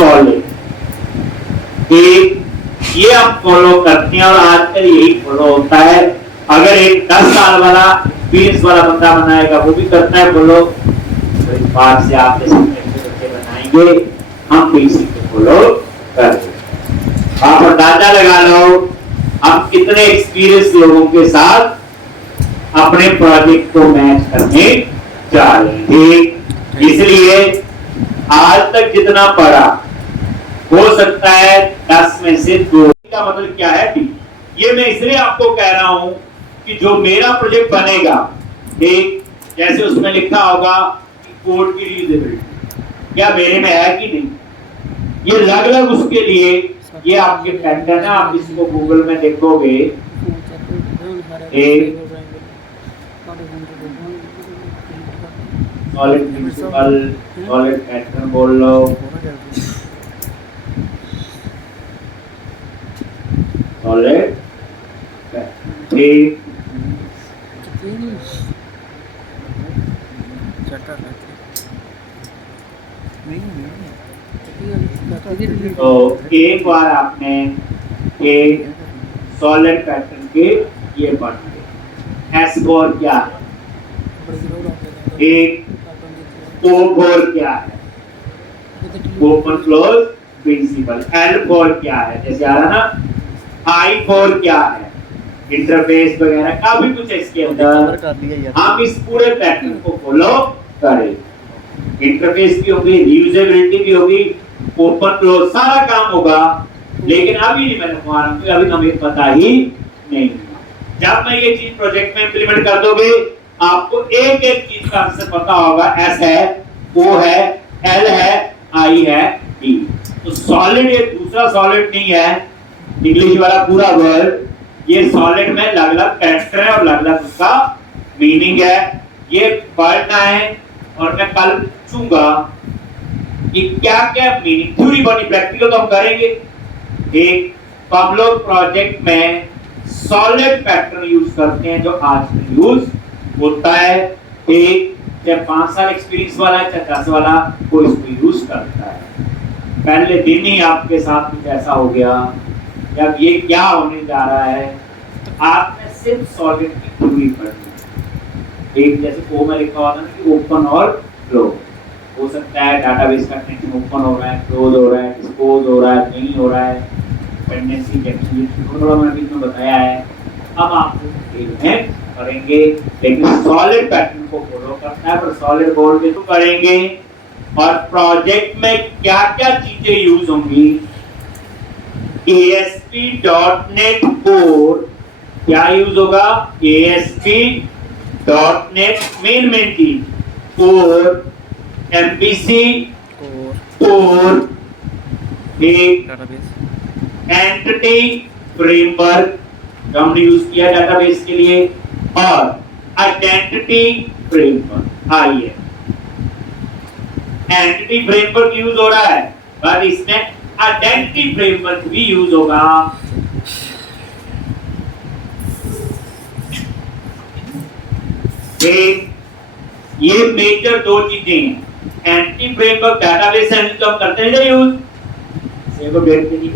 Solid. एक ये हम फॉलो करते हैं और आजकल यही फॉलो होता है। अगर एक 10 साल वाला 20 वाला बंदा बनाएगा वो भी करता है फॉलो, तो इस बात से आप जैसे बच्चे बनाएंगे हम भी इसी को फॉलो करेंगे। आप अंदाजा लगा लो हम कितने एक्सपीरियंस लोगों के साथ अपने प्रोजेक्ट को मैच करने जा रहे हैं। इसलिए आज तक जितना पढ़ा हो सकता है 10 में से 2 का मतलब क्या है डी। ये मैं इसलिए आपको कह रहा हूं कि जो मेरा प्रोजेक्ट बनेगा, एक जैसे उसमें लिखा होगा कि कोड की रीयूजेबिलिटी क्या मेरे में है कि नहीं, ये अलग-अलग उसके लिए ये आपके पैटर्न है। आप इसको गूगल में देखोगे, एक सॉलिड प्रिंसिपल, सॉलिड पैटर्न बोल लो, सॉलिड ठीक, तो एक बार आपने एक सॉलिड पैटर्न के ये पढ़ लिया। एस फोर क्या है, एक ओ फोर क्या है, open close principle. L four क्या है, जैसे आ रहा ना, आई फोर क्या है, इंटरफेस वगैरह का भी कुछ इसके अंदर हम इस पूरे पैटर्न को फॉलो करें। इंटरफेस भी होगी, रीयूजेबिलिटी भी होगी, ओपन क्लोज सारा काम होगा। लेकिन अभी नहीं मैंने माना, अभी हमें पता ही नहीं। जब मैं ये चीज प्रोजेक्ट में इंप्लीमेंट कर दोगे आपको एक एक चीज का आंसर पता होगा। एस है, ओ है, एल है, आई है, डी। तो सॉलिड ये दूसरा सॉलिड नहीं है, इंग्लिश वाला पूरा वर्ड। ये सॉलिड में अलग-अलग कैरेक्टर है और अलग-अलग उसका मीनिंग है। ये पढ़ना है और मैं कल पूछूंगा कि क्या-क्या मीनिंग, थ्योरी बनी, प्रैक्टिकल तो हम करेंगे। एक तो हम लोग प्रोजेक्ट में सॉलिड पैटर्न यूज करते हैं जो आज यूज होता है। एक चाहे 5 साल एक्सपीरियंस वाला है चाहे 10 वाला, कोई इसको यूज करता है। पहले दिन ही आपके साथ कुछ ऐसा हो गया, जब ये क्या होने जा रहा है, आपने सिर्फ सॉलिड की थ्योरी पढ़नी। एक जैसे ओ में लिखा होता है ना कि ओपन और क्लोज, हो सकता है डाटाबेस का कनेक्शन ओपन हो रहा है, क्लोज हो रहा है, डिस्पोज हो रहा है, नहीं हो रहा है, डिपेंडेंसी इंजेक्शन थोड़ा मैंने बीच में बताया है। अब आप एक करेंगे, लेकिन सॉलिड पैटर्न को फॉलो करना है। पर सॉलिड बोर्ड में तो करेंगे। और प्रोजेक्ट में क्या क्या चीजें यूज होंगी, ASP.NET कोर क्या यूज होगा, ASP.NET मेन चीज, कोर, MVC कोर, एक एंटिटी फ्रेमवर्क जो हमने यूज किया डाटाबेस के लिए, और आइडेंटिटी फ्रेमवर्क। आइए, एंटिटी फ्रेमवर्क यूज हो रहा है पर इसमें आइडेंटिटी फ्रेमवर्क भी यूज होगा। ये मेजर 2 चीजें हैं। एंटिटी फ्रेमवर्क डाटाबेस हैंडल हम करते हैं यूज, सेव डेट के लिए।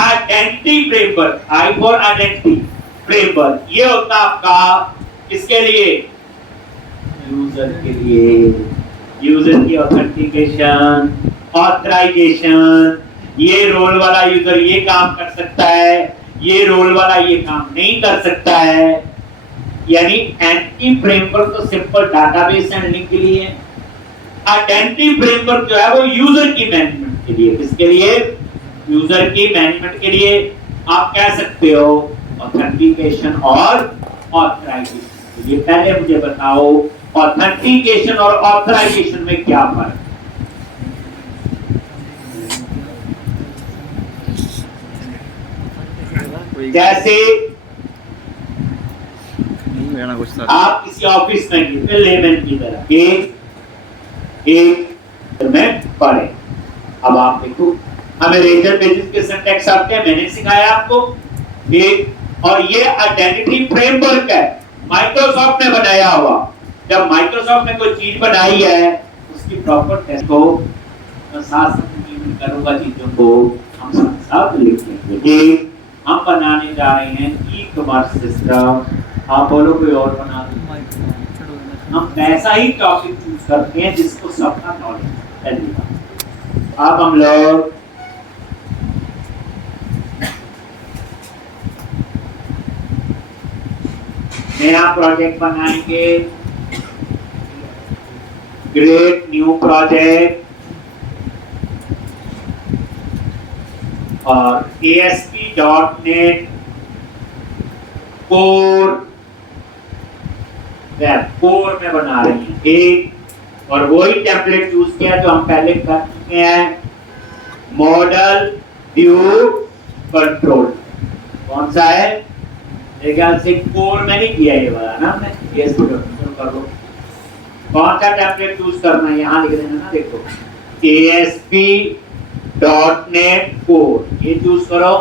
Identity framework, I for identity framework, ये होता है आपका किसके लिए, यूजर के लिए। यूजर की ऑथेंटिकेशन, ऑथराइजेशन, ये रोल वाला यूजर ये काम कर सकता है, ये रोल वाला ये काम नहीं कर सकता है। यानी एंटिटी फ्रेमवर्क तो सिंपल डाटाबेस हैंडलिंग के लिए है। आइडेंटिटी फ्रेमवर्क जो है वो यूजर की मैनेजमेंट के लिए, किसके लिए, यूजर की मैनेजमेंट के लिए। आप कह सकते हो ऑथेंटिकेशन और ऑथराइजेशन। ये पहले मुझे बताओ ऑथेंटिकेशन और ऑथराइजेशन में क्या फर्क है। जैसे आप किसी ऑफिस में लेमैन की तरह एक में पढ़े। अब आप देखो हमें रेजर पेजेस के सिंटैक्स आते हैं, मैंने सिखाया आपको। एक और ये आइडेंटिटी फ्रेमवर्क है, माइक्रोसॉफ्ट ने बनाया हुआ। जब माइक्रोसॉफ्ट ने कोई चीज बनाई है उसकी प्रॉपर टेस्ट को साथ इंप्लीमेंट करूंगा चीजों को हम साथ साथ लिख लेंगे। ठीक, हम बनाने जा रहे हैं ई कॉमर्स सिस्टम। आप बोलो कोई और बना दो। हम ऐसा ही टॉपिक चूज करते हैं जिसको सबका नॉलेज है। अब हम लोग नया प्रोजेक्ट बनाएंगे, ग्रेट न्यू प्रोजेक्ट, और ASP.NET कोर वेब कोर में बना रही है। ठीक, और वही टेम्पलेट चूज किया जो हम पहले कर चुके हैं, मॉडल व्यू कंट्रोल। कौन सा है? मेरे ख्याल से कोर में नहीं किया ये वाला ना हमने। ASP.NET कर लो। कौन सा टेम्पलेट चूज करना है यहाँ लिख देना ना, देखो ASP.NET कोर ये चूज करो,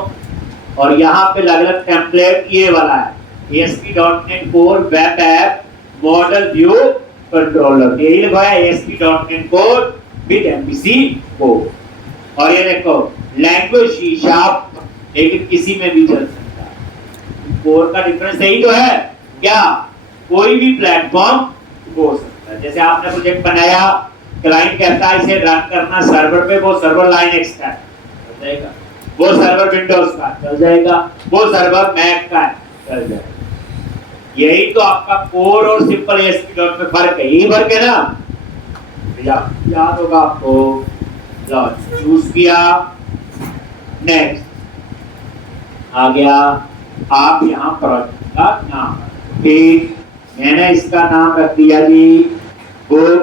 और यहाँ पे अलग अलग टेम्पलेट ये वाला है ASP.NET core web app model view controller, यही लिखा है ASP.NET core with MVC core. और ये देखो लैंग्वेज सी शार्प, लेकिन किसी में भी चल सकता है। कोर का डिफरेंस यही तो है क्या, कोई भी प्लेटफॉर्म हो सकता है। जैसे आपने प्रोजेक्ट बनाया, क्लाइंट कहता है इसे रन करना सर्वर पे, वो सर्वर लाइन एक्सटेंड चल जाएगा, वो सर्वर विंडोज का चल जाएगा, वो सर्वर मैक का चल जाएगा। यही तो आपका कोर और सिंपल ASP.NET में फर्क है, यही फर्क है ना। याद होगा आपको। चूज किया, नेक्स्ट आ गया। आप यहाँ प्रोजेक्ट का नाम, ठीक, मैंने इसका नाम रख दिया जी बुक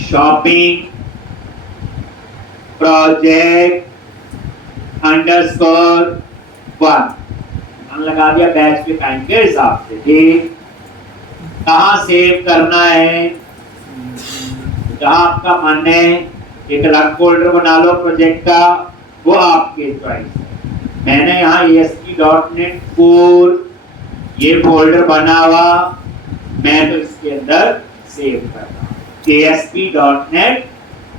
शॉपिंग प्रोजेक्ट _1 लगा दिया बैच के टाइम के हिसाब से। ठीक, कहाँ सेव करना है, जहाँ आपका मन है, एक अलग फोल्डर बना लो प्रोजेक्ट का, वो आपके चॉइस है। मैंने यहाँ ASP.NET कोर ये फोल्डर बना हुआ, मैं तो इसके अंदर सेव कर रहा हूँ ASP.NET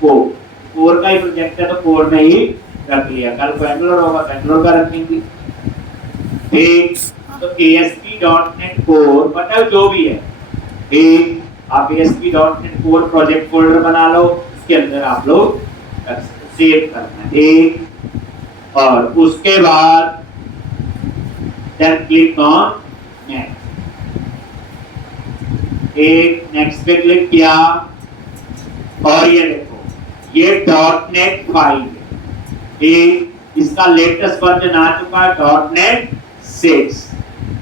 कोर का ही प्रोजेक्ट है तो कोर में ही रख लिया। कल बैंगलोर होगा बैंगलोर का रखेंगे। ठीक, तो ASP.NEट कोर मतलब जो भी है। ठीक, आप ASP.NET कोर प्रोजेक्ट फोल्डर बना लो, उसके अंदर आप लोग सेव करना है। ठीक, और उसके बाद देन क्लिक ऑन नेक्स्ट। एक नेक्स्ट पे क्लिक किया, और ये देखो ये .NET 5 है। इसका लेटेस्ट वर्जन आ चुका है .NET 6,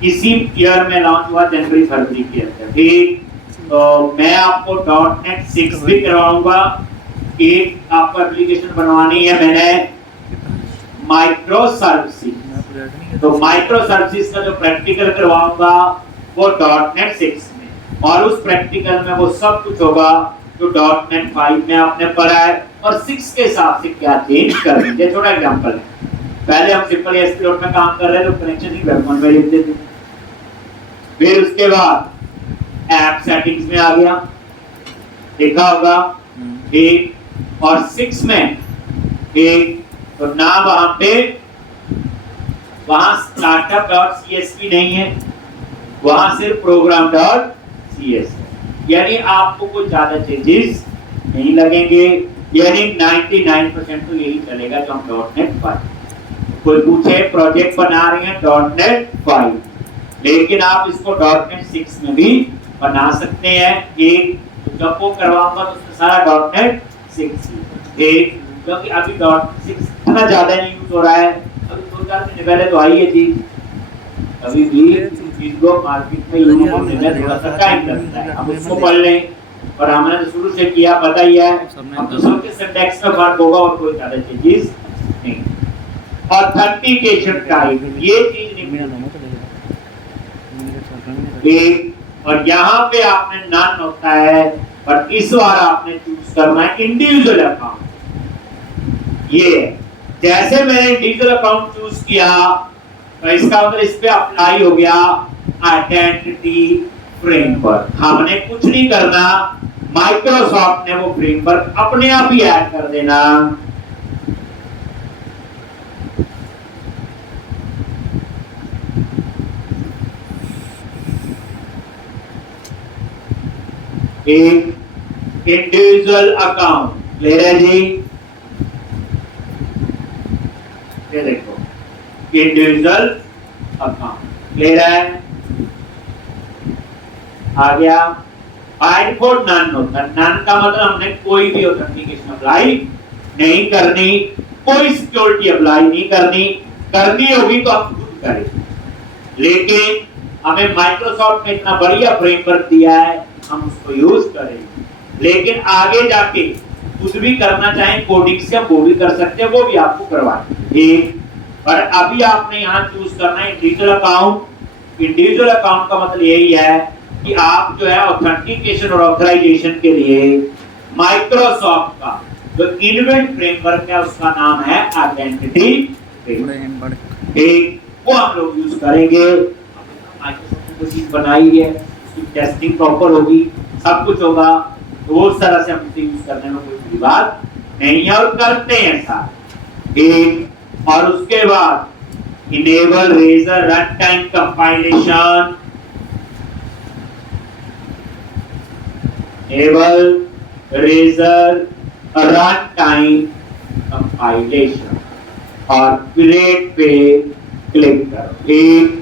इसी ईयर में लॉन्च हुआ जनवरी फरवरी के अंदर। ठीक, तो मैं आपको .NET 6 भी करवाऊंगा। एक आपको एप्लीकेशन बनवानी है, मैंने माइक्रो सर्विसेज, तो माइक्रो सर्विसेज का जो प्रैक्टिकल करवाऊंगा वो .NET 6 में, और उस प्रैक्टिकल में वो सब कुछ होगा जो .NET 5 में आपने पढ़ा है, और 6 के हिसाब से क्या चेंज कर दीजिए। छोटा एग्जांपल है, पहले हम सिंपल ASP.NET में काम कर रहे थे तो कनेक्शन ही वेब में लिखते थे, फिर उसके बाद ऐप सेटिंग्स में आ गया, देखा होगा। ठीक, और 6 में ठीक, तो ना वहां startup.csv नहीं है, वहां सिर्फ program.csv, यानी आपको कुछ ज्यादा चेंजेस नहीं लगेंगे, यानी 99% तो यही चलेगा जो हम .NET 5। कोई पूछे प्रोजेक्ट बना रहे हैं .NET 5, लेकिन आप इसको .NET 6 में भी बना सकते हैं। एक जब वो करवाऊंगा तो उसमें सारा .NET 6 एक, क्योंकि अभी .NET 6 इतना ज्यादा नहीं यूज हो रहा है, अभी 2-4 महीने पहले तो आई है चीज, अभी भी चीज को मार्केट में यूज होने में थोड़ा सा टाइम लगता है। हम उसको पढ़ लें, और हमने तो शुरू से किया पता ही है, हम तो सबके सिंटैक्स में फर्क होगा और कोई ज्यादा चेंजेस नहीं। ऑथेंटिकेशन टाइप ये चीज नहीं मिलेगी, और यहाँ पे आपने नन होता है, पर इस बार आपने चूज करना है इंडिविजुअल अकाउंट। ये जैसे मैंने इंडिविजुअल अकाउंट चूज किया तो इसका मतलब इस पे अप्लाई हो गया आइडेंटिटी फ्रेमवर्क। हमने कुछ नहीं करना, माइक्रोसॉफ्ट ने वो फ्रेमवर्क अपने आप ही ऐड कर देना। एक इंडिविजुअल अकाउंट ले रहे जी, ये देखो इंडिविजुअल अकाउंट ले रहा है, आ गया। आई फॉर नन होता है, नन का मतलब हमने कोई भी ऑथेंटिकेशन अप्लाई नहीं करनी, कोई सिक्योरिटी अप्लाई नहीं करनी, करनी होगी तो हम खुद करें। लेकिन हमें माइक्रोसॉफ्ट ने इतना बढ़िया फ्रेमवर्क दिया है, हम उसको यूज करेंगे। लेकिन आगे जाके कुछ भी करना चाहें कोडिंग से वो भी कर सकते हैं, वो भी आपको करवाएंगे। पर अभी आपने यहाँ चूज करना है इंडिविजुअल अकाउंट। इंडिविजुअल अकाउंट का मतलब यही है कि आप जो है ऑथेंटिकेशन और ऑथराइजेशन के लिए माइक्रोसॉफ्ट का जो इन्वेंट फ्रेमवर्क है उसका नाम है आइडेंटिटी फ्रेमवर्क, वो हम लोग यूज करेंगे। माइक्रोसॉफ्ट ने चीज बनाई है, उसकी टेस्टिंग प्रॉपर होगी, सब कुछ होगा, तो उस तरह से हम इसे यूज करने में कोई बड़ी बात नहीं है और करते हैं ऐसा। और उसके बाद enable razor run time compilation, enable razor run time compilation और create पे क्लिक करो।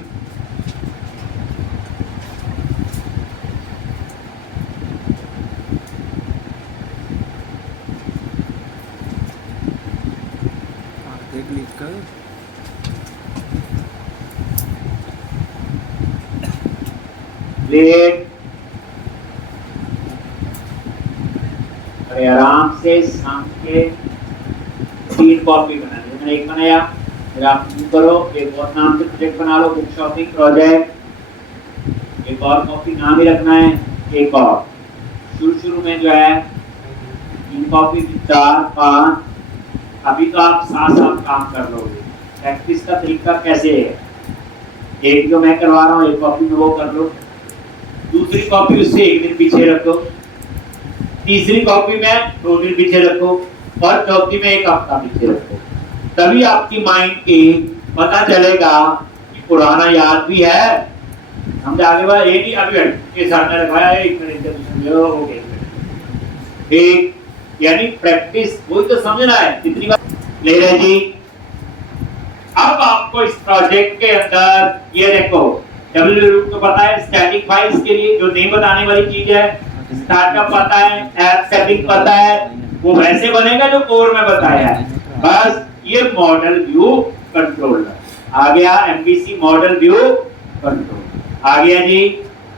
लेट आराम से शाम के 3 कॉपी बना ली, मैंने एक बनाया, फिर आप करो एक और नाम से प्रोजेक्ट बना लो, बुक शॉपिंग प्रोजेक्ट, एक और कॉपी नाम ही रखना है, एक और शुरू में जो है 3 कॉपी 4 5, अभी तो आप साथ साथ काम कर लोगे। प्रैक्टिस का तरीका कैसे है, एक जो मैं करवा रहा हूँ एक कॉपी में वो कर लो, दूसरी कॉपी उससे 1 दिन पीछे रखो, तीसरी कॉपी में 2 दिन पीछे रखो और चौथी में 1 हफ्ता पीछे रखो। तभी आपकी माइंड की पता चलेगा कि पुराना याद भी है। हम आगे बढ़ एक ही अभी के सामने रखवाया है, 1 मिनट हो गया, एक यानी प्रैक्टिस वही तो समझना है कितनी बार ले रहे जी। अब आपको इस प्रोजेक्ट के अंदर ये देखो डब्ल्यू तो पता है, स्टैटिक फाइल्स के लिए जो नहीं बताने वाली चीज है, स्टार्टअप पता है, ऐप सेटिंग पता है, वो वैसे बनेगा जो कोर में बताया है। बस ये मॉडल व्यू कंट्रोलर आ गया, एमवीसी मॉडल व्यू कंट्रोल आ गया जी।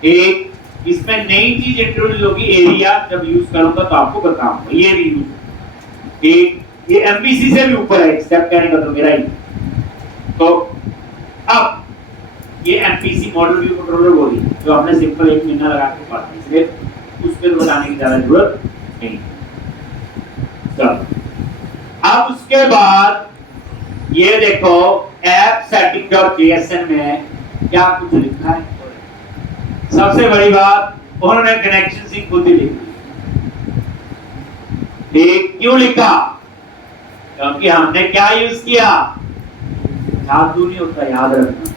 एक इसमें नई चीज इंट्रोड्यूस होगी, एरिया, जब यूज करूंगा तो आपको बताऊंगा ये भी यूज। एक ये एमवीसी से भी ऊपर है, स्टेप कहने का तो मेरा ही। तो अब ये एमपीसी मॉडल व्यू कंट्रोलर बोली जो हमने सिंपल 1 महीना लगा के पढ़ा, इसलिए उस पे बताने की ज्यादा जरूरत नहीं। अब उसके बाद ये देखो ऐप सेटिंग डॉट जेएसएन में क्या कुछ लिखा है। सबसे बड़ी बात, उन्होंने कनेक्शन से खुद ही लिखी। ठीक क्यों लिखा? क्योंकि हमने क्या यूज किया, जादू नहीं होता, याद रखना,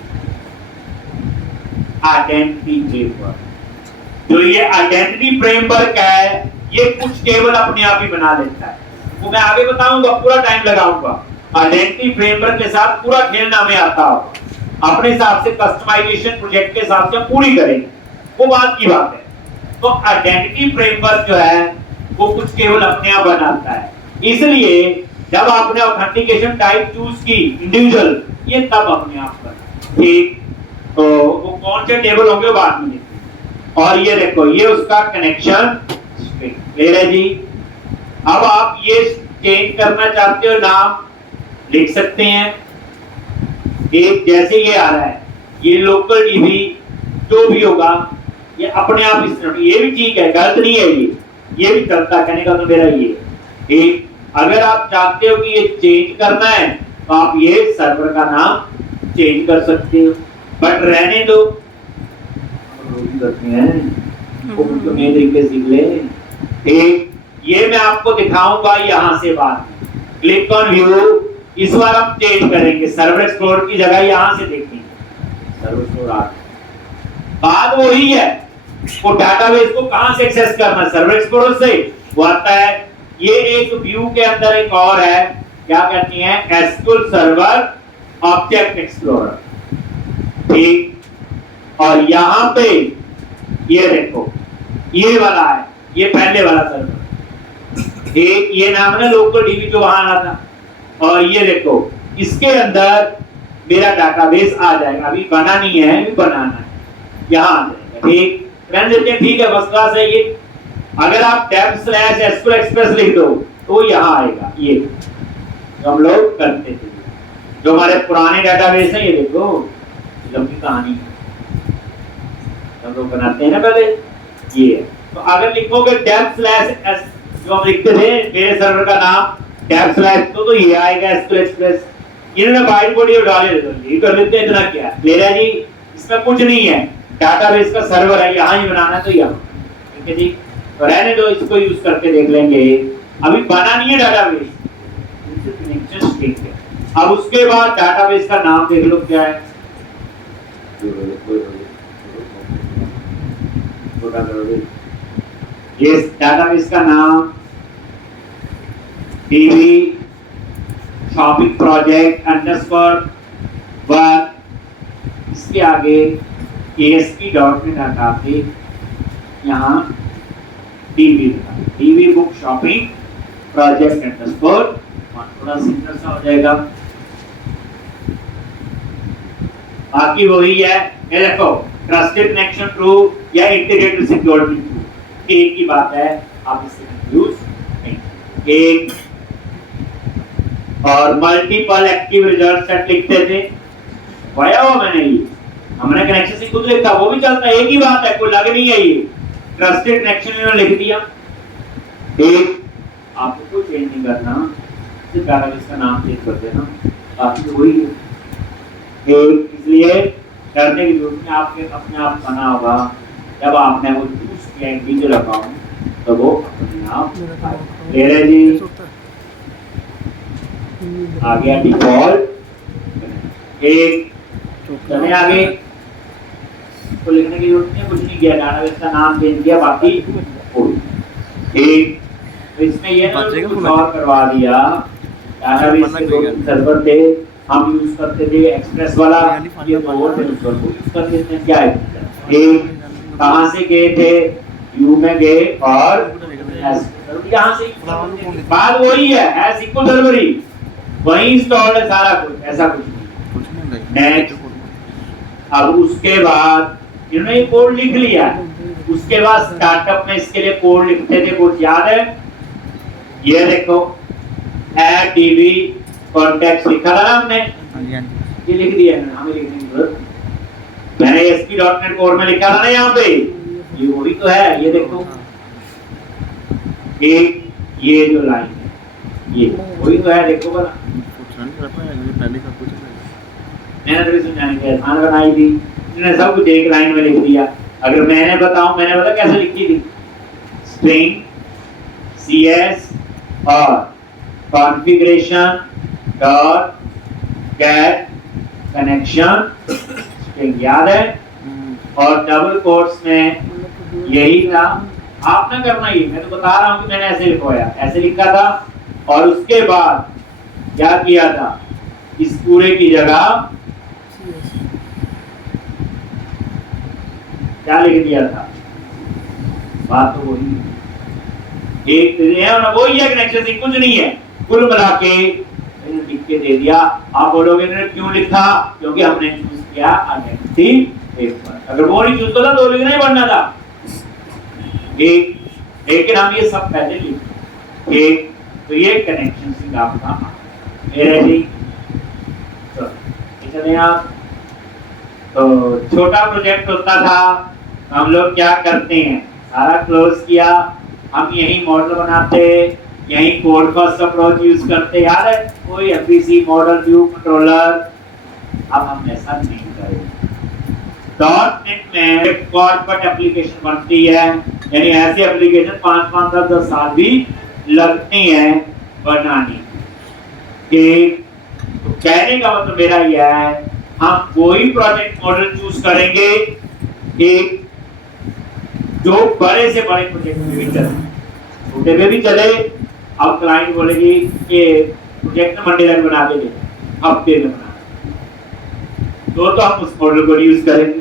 आइडेंटिटी फ्रेमवर्क। जो ये आइडेंटिटी फ्रेमवर्क है ये कुछ टेबल अपने आप ही बना लेता है, वो मैं आगे बताऊंगा, पूरा टाइम लगाऊंगा। आइडेंटिटी फ्रेमवर्क के साथ पूरा खेलना में आता हो, अपने हिसाब से कस्टमाइजेशन प्रोजेक्ट के हिसाब से पूरी करेंगे, वो बात की बात है। तो आइडेंटिटी फ्रेमवर्क जो है वो कुछ केवल अपने आप बनाता है। इसलिए जब आपने ऑथेंटिकेशन टाइप चूज की इंडिविजुअल, ये तब अपने आप बना। ठीक, तो वो कौन से टेबल होंगे वो बाद में देखते। और ये देखो ये उसका कनेक्शन ले रहे जी। अब आप ये चेंज करना चाहते हो, नाम लिख सकते हैं। एक जैसे ये आ रहा है, ये लोकल डीबी जो भी होगा ये अपने आप इस, ये भी ठीक है, गलत नहीं है, ये भी चलता, कहने का तो मेरा ये। एक अगर आप चाहते हो कि ये चेंज करना है तो आप ये सर्वर का नाम चेंज कर सकते हो, बट रहने दो, वो तो नए तरीके सीख ले। ठीक, ये मैं आपको दिखाऊंगा यहां से बाद में। क्लिक ऑन व्यू, इस बार हम चेंज करेंगे, सर्वर एक्सप्लोरर की जगह यहां से देखेंगे। सर्वर एक्सप्लोरर बात वही है, वो डाटाबेस को कहां से एक्सेस करना, सर्वर एक्सप्लोरर से। वो आता है, ये एक व्यू के अंदर एक और है, क्या कहती है, एसक्यूएल सर्वर ऑब्जेक्ट एक्सप्लोरर। ठीक, और यहां पे ये देखो, ये वाला है, ये पहले वाला सर्वर। एक ये नाम है लोकल डीबी जो वहां आना था, और ये देखो इसके अंदर मेरा डाटाबेस आ जाएगा। अभी बना नहीं है, अभी बनाना है, यहाँ आ जाएगा। ठीक, रहने देते हैं, ठीक है, फर्स्ट क्लास है ये। अगर आप tab/SQL Express लिख दो तो यहाँ आएगा। ये जो हम लोग करते थे, जो हमारे पुराने डाटाबेस है, ये देखो लंबी कहानी है, हम लोग बनाते हैं ना पहले, ये है। तो अगर लिखोगे tab/s, जो हम लिखते थे मेरे सर्वर का नाम tab/, तो ये आएगा SQL Express। इन्होंने बाइट बॉडी डाले, ये कर लेते हैं, इतना क्या मेरा जी, इसमें कुछ नहीं है, डाटाबेस का सर्वर है, यहाँ ही बनाना है तो यहाँ। ठीक है जी, तो रहने दो, इसको यूज करके देख लेंगे। अभी बना नहीं है डाटाबेस, कनेक्शन ठीक है। अब उसके बाद डाटाबेस का नाम देख लो क्या है, ये डाटाबेस का नाम DB shopping project underscore work, इसके आगे ASP.NET हटा के यहाँ DB book shopping project underscore, थोड़ा सिंपल सा हो जाएगा। बाकी वही है, ये देखो ट्रस्टेड कनेक्शन ट्रू या इंटीग्रेटेड सिक्योरिटी ट्रू, एक ही बात है, आप इससे कंफ्यूज नहीं। एक और मल्टीपल एक्टिव रिजल्ट सेट लिखते थे, पाया हुआ मैंने, ये हमने कनेक्शन से खुद लिखा, वो भी चलता है, एक ही बात है, कोई लग नहीं है। ये ट्रस्टेड कनेक्शन में लिख दिया। एक आपको कोई चेंज नहीं करना, सिर्फ डाटाबेस का नाम चेंज कर देना, बाकी तो वही है। एक इसलिए करने की जरूरत नहीं, आपके अपने आप बना होगा। जब आपने वो चूज किया इंडिविजुअल अकाउंट, तो वो अपने आप ले रहे जी, आ गया डिफॉल्ट। एक चले आगे, तो लिखने की जरूरत नहीं, कुछ नहीं किया, डाटाबेस का नाम चेंज किया, बाकी एक। तो इसमें ये कुछ और करवा दिया, डाटाबेस के दो सर्वर थे, हम यूज करते थे एक्सप्रेस वाला, ये दो थे सर्वर को यूज करते थे। क्या है, एक कहां से गए थे, यू में गए, और यहां से बात वही है, SQL सर्वर ही वही इंस्टॉल है, सारा कुछ, ऐसा कुछ नहीं। नेक्स्ट, अब उसके बाद इन्होंने कोड लिख लिया, उसके बाद स्टार्टअप में इसके लिए कोड लिखते थे, कुछ याद है, ये देखो ऐड DB कॉन्टेक्ट लिखा था ना हमने, ये लिख दिया है, हमें लिखने की जरूरत, मैंने ASP.NET कोड में लिखा था ना यहाँ पे, ये वही तो है। ये देखो एक ये जो लाइन है, ये वही तो है, देखो बना, मैंने तो समझाने के आसान बनाई थी, इन्होंने सब कुछ एक लाइन में लिख दिया। अगर मैंने बताऊं, मैंने पता कैसे लिखी थी, स्ट्रिंग CS और configuration dot get connection string, याद है, और डबल कोट्स में यही था। आप ना करना, ये मैं तो बता रहा हूं कि मैंने ऐसे लिखवाया, ऐसे लिखा था, और उसके बाद क्या किया था, इस पूरे की जगह क्या लिख दिया था, बात तो वही एक है, और वही है, कनेक्शन से कुछ नहीं है, कुल मिला के लिख के दे दिया। आप बोलोगे इन्होंने क्यों लिखा, क्योंकि हमने चूज किया आइडेंटिटी पेपर, अगर वो नहीं चूज होता तो लिखना ही पड़ना था एक, लेकिन हम ये सब पहले लिखे एक। तो ये कनेक्शन से आपका मेरे जी, तो चलिए आप, तो छोटा प्रोजेक्ट होता था, हम लोग क्या करते हैं, सारा क्लोज किया, हम यही मॉडल बनाते, यही कोड फर्स्ट अप्रोच यूज करते, याद है, कोई MVC मॉडल व्यू कंट्रोलर। अब हम ऐसा नहीं करेंगे, डॉट नेट में एक कॉर्पोरेट एप्लीकेशन बनती है, यानी ऐसी एप्लीकेशन 5-5, 10-10 साल भी लगती है बनानी। तो कहने का मतलब मेरा यह है, हम कोई प्रोजेक्ट मॉडल चूज करेंगे एक जो बड़े से बड़े प्रोजेक्ट में भी चले, छोटे में भी चले। अब क्लाइंट बोलेगी कि प्रोजेक्ट में मंडे तक बना देंगे, हफ्ते में बना, तो हम उस मॉडल को यूज करेंगे,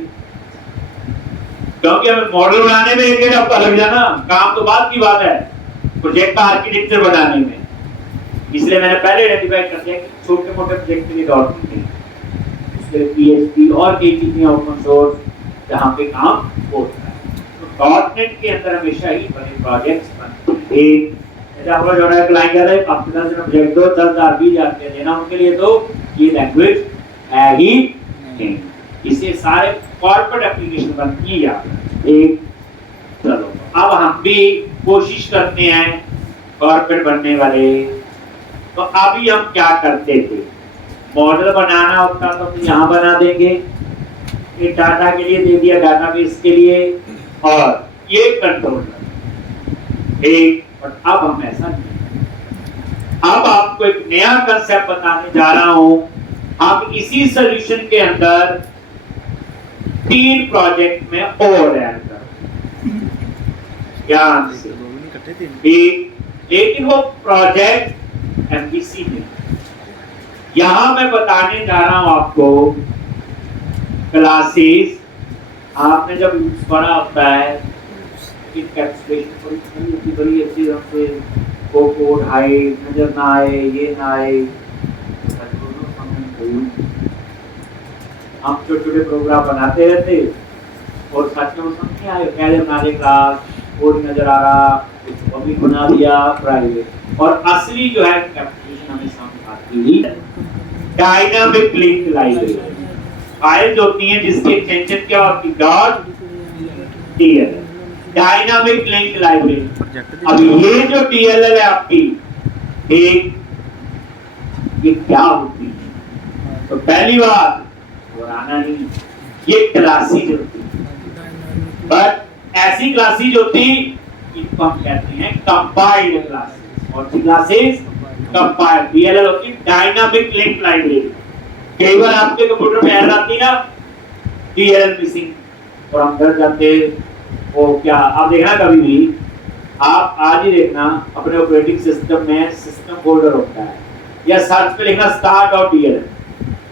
क्योंकि हमें मॉडल बनाने में 1-1 हफ्ता लग जाना, काम तो बात की बात है, प्रोजेक्ट का आर्किटेक्चर बनाने में। इसलिए मैंने पहले आइडेंटिफाई कर दिया कि छोटे मोटे प्रोजेक्ट के लिए डॉट नेट, उसके पीएचपी और कई चीजें ओपन सोर्स जहां पे काम होता है। तो डॉट नेट के अंदर हमेशा ही बड़े प्रोजेक्ट्स बनते हैं। जैसे आप लोग जो है क्लाइंट कह रहे हैं आप 10 दिन प्रोजेक्ट दो, 10,000 20,000 रुपया देना उनके लिए, तो ये लैंग्वेज है ही नहीं। इसे सारे कॉर्पोरेट एप्लीकेशन बनती है याद एक। चलो अब हम भी कोशिश करते हैं कॉर्पोरेट बनने वाले। तो अभी हम क्या करते थे, मॉडल बनाना होता तो यहाँ बना देंगे, ये डाटा के लिए दे दिया, डाटाबेस के लिए, और ये कंट्रोलर एक। और अब हम ऐसा नहीं, अब आपको एक नया कंसेप्ट बताने जा रहा हूं। हम इसी सॉल्यूशन के अंदर 3 प्रोजेक्ट में और ऐड कर, ध्यान से, लेकिन वो प्रोजेक्ट एमपीसी में। यहां मैं बताने जा रहा हूं आपको क्लासेस, आपने जब यूज पढ़ा होता है कि कैप्सूलेशन बड़ी अच्छी तरह से कोड हाइट नजर ना आए, ये ना आए, हम छोटे छोटे प्रोग्राम बनाते रहते और सच में समझ नहीं आए, पहले बना दे क्लास, कोड नजर आ रहा, कुछ कमी बना दिया प्राइवेट। और असली जो है कैप्सूलेशन हमें समझ आती ही डायनामिक लिंक लाइब्रेरी फाइल्स होती हैं जिसकी एक्सटेंशन क्या होती है, dot TL, dynamic link library. अब ये जो टीएलएल है आपकी, एक ये क्या होती है? तो पहली बात पुराना नहीं, ये क्लासेज होती है, बट ऐसी क्लासेज होती इनको हम कहते हैं कंपाइल्ड क्लासेज। और क्लासेज कंपाइल्ड, डीएलएल होती है डायनामिक लिंक लाइब्रेरी। कई बार आपके कंप्यूटर में एरर आती ना डीएलएल मिसिंग, और हम डर जाते वो क्या। आप देखना कभी भी, आप आज ही देखना अपने ऑपरेटिंग सिस्टम में सिस्टम फोल्डर होता है, या सर्च पे लिखना start.dll,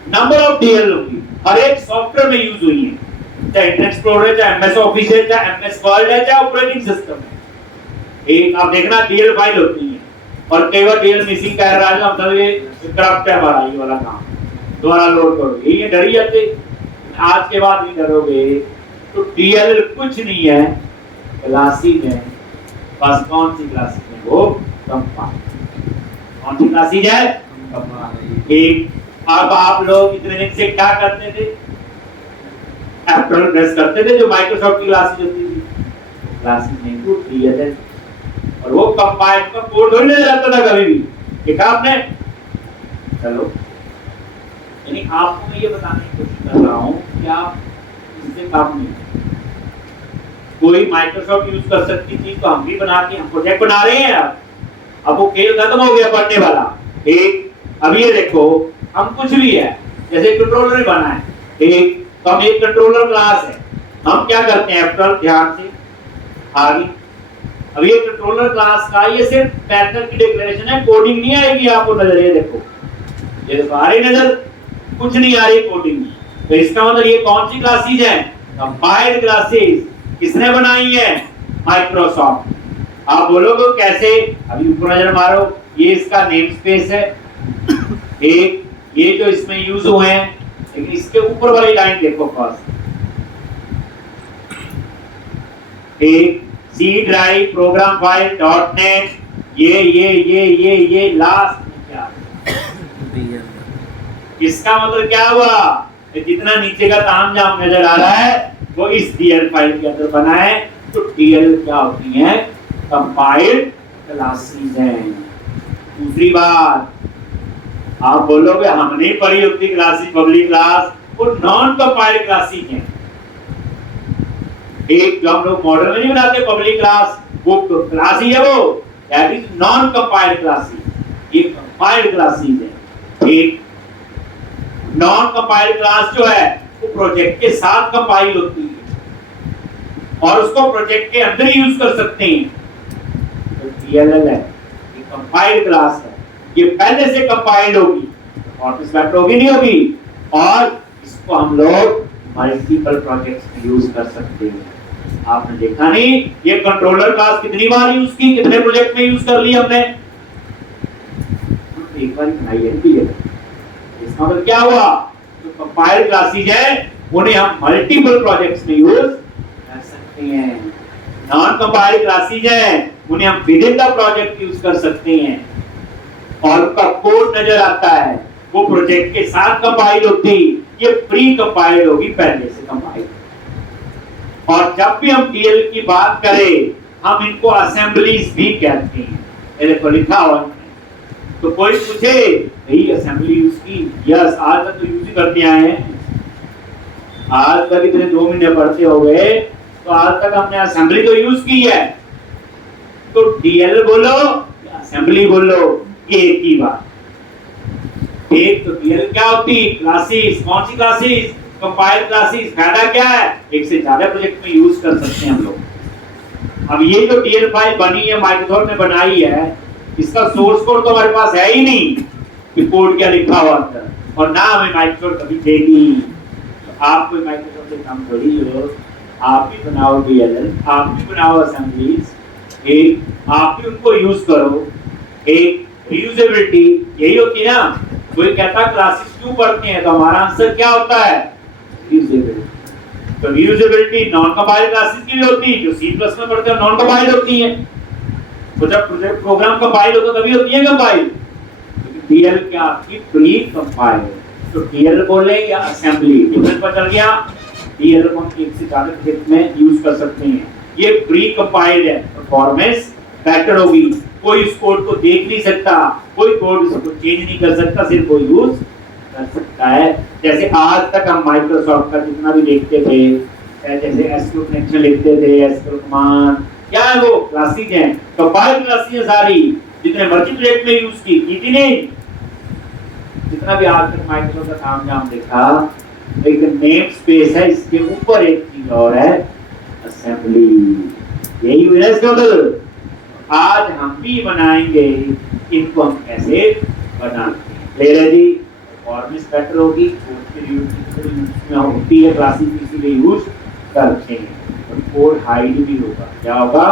नंबर ऑफ डीएल होगी, हर एक सॉफ्टवेयर में यूज हुई है, चाहे इंटरनेट एक्सप्लोरर है, चाहे एमएस ऑफिस है, चाहे एमएस वर्ड है, चाहे ऑपरेटिंग सिस्टम है। एक आप देखना डीएल फाइल होती है, और कई बार डीएल मिसिंग कह रहा है, मतलब ये करप्ट है हमारा ये वाला काम, दोबारा लोड करो, ये डर ही जाते। आज के बाद नहीं डरोगे। तो डीएल कुछ नहीं है, क्लासेज है, बस कौन सी क्लासेज है, वो कंपाइल। कौन सी क्लासेज है, कंपाइल। एक अब आप लोग इतने दिन से क्या करते थे, एप्रिल प्रेस करते थे, जो माइक्रोसॉफ्ट की क्लासेज होती थी, क्लासेज नहीं तो डीएल है, और वो कंपाइल का कोड थोड़ी नहीं रहता था कभी भी, देखा आपने। चलो यानी आपको मैं ये बताने की कोशिश कर रहा हूँ कि आप इससे काम नहीं, कोई माइक्रोसॉफ्ट यूज कर सकती चीज तो हम भी बनाते हैं, हम प्रोजेक्ट बना रहे हैं। अब वो खेल खत्म हो गया पढ़ने वाला। एक अब ये देखो, हम कुछ भी है, जैसे कंट्रोलर भी बना है, एक तो हम एक कंट्रोलर क्लास है, हम क्या करते हैं एप्पल, ध्यान से आगे। अब ये कंट्रोलर क्लास का ये सिर्फ पैटर्न की डिक्लेरेशन है, कोडिंग नहीं आएगी आपको नजर। ये देखो, ये सारी नजर कुछ नहीं आ रही कोडिंग। तो इसका मतलब ये कौन सी क्लासेज है, कंपाइल्ड क्लासेज। किसने बनाई है, माइक्रोसॉफ्ट। आप बोलोगे कैसे, अभी ऊपर नजर मारो, ये इसका नेम स्पेस है, एक ये जो इसमें यूज हुए हैं, लेकिन इसके ऊपर वाली लाइन देखो फर्स्ट, एक C drive program file dot net, ये लास्ट में क्या, इसका मतलब क्या हुआ, जितना नीचे का तामझाम नजर आ रहा है वो इस डीएल फाइल के अंदर बना है। तो डीएल क्या होती है, कंपाइल्ड क्लासेस हैं। दूसरी बात, आप बोलोगे हमने पढ़ी होती क्लासेस, पब्लिक क्लास, वो नॉन कंपाइल्ड क्लासेस हैं। एक जो हम लोग मॉडल में नहीं बनाते पब्लिक क्लास, वो क्लास ही है, वो that is non compiled classes. ये कंपाइल्ड क्लासेस है। एक नॉन कंपाइल्ड क्लास जो है वो प्रोजेक्ट के साथ कंपाइल होती है और उसको प्रोजेक्ट के अंदर यूज कर सकते हैं। तो DLL है, ये कंपाइल्ड क्लास है, ये पहले से कंपाइल्ड होगी, परफॉर्मेंस वेक्टर होगी नहीं होगी, और इसको हम लोग मल्टीपल प्रोजेक्ट्स में यूज कर सकते हैं। आपने देखा नहीं ये कंट्रोलर क्लास कितनी बार यूज की, कितने प्रोजेक्ट में यूज कर ली हमने, एक बार बनाई है। इसका मतलब क्या हुआ, जो कंपाइल्ड क्लासेस है उन्हें हम मल्टीपल प्रोजेक्ट्स में यूज कर सकते हैं। नॉन कंपाइल्ड क्लासेस है उन्हें हम with in the project use कर सकते हैं और उनका कोड नजर आता है, वो प्रोजेक्ट के साथ कंपाइल होती, ये प्री कंपाइल्ड होगी, पहले से कंपाइल। और जब भी हम DL की बात करें हम इनको असेंबलीज भी कहते हैं। मेरे को लिखा हुआ है, तो कोई पूछे भाई असेंबली यूज की, यस आज तक तो यूज ही करते आए हैं, आज तक इतने 2 महीने पढ़ते हो गए तो आज तक हमने असेंबली तो यूज की है। तो DL बोलो असेंबली बोलो एक ही बात। एक तो DL क्या होती, क्लासेस, कौन सी क्लासेस, कंपाइल क्लासेस। फायदा क्या है, एक से ज्यादा प्रोजेक्ट में यूज कर सकते हैं हम लोग। अब ये जो DL फाइल बनी है माइक्रोसॉफ्ट ने बनाई है, इसका सोर्स कोड तो हमारे पास है ही नहीं कि कोड क्या लिखा हुआ है, और ना हमें माइक्रोसॉफ्ट कभी देगी। तो आप कोई माइक्रोसॉफ्ट से काम थोड़ी हो, आप भी बनाओ DLL, आप भी बनाओ असेंबलीज, एक आप भी उनको यूज करो। एक रीयूजेबिलिटी यही होती है ना, कोई कहता क्लासेस क्यों पढ़ते हैं, तो हमारा आंसर क्या होता है, रीयूजेबिलिटी। तो रीयूजेबिलिटी नॉन कंपाइल्ड क्लासेस की भी होती है, जो C+ में पढ़ते हैं नॉन कंपाइल्ड होती हैं। तो जब प्रोग्राम कंपाइल होता तभी होती है कंपाइल। DL क्या आपकी प्री कंपाइल, तो DL बोले या असेंबली, डिफरेंस पता चल गया। DL को हम एक से ज्यादा प्रोजेक्ट में यूज कर सकते हैं। ये प्री कंपाइल्ड है, परफॉर्मेंस वेक्टर होगी, कोई इस कोड को देख नहीं सकता, कोई कोड इसको चेंज नहीं कर सकता, सिर्फ वो यूज कर सकता है। जैसे आज तक हम माइक्रोसॉफ्ट का जितना भी देखते थे, जैसे SQL कनेक्शन लिखते थे, SQL कमांड, क्या है वो क्लासेस हैं, कंपाइल क्लासेस सारी, जितने मर्जी प्रोजेक्ट में यूज की थी नहीं। जितना भी आज तक माइक्रोसॉफ्ट का काम जाम देखा, एक नेम स्पेस है, इसके ऊपर एक चीज और है, असेंबली। यही हुई है टोटल। आज हम भी बनाएंगे इनको, हम कैसे बनाते हैं। ले रहे जी, परफॉर्मेंस बेटर होगी, कोड की यूज होती है, क्लासेस इसीलिए यूज करते हैं। कोड हाइड भी होगा, क्या होगा,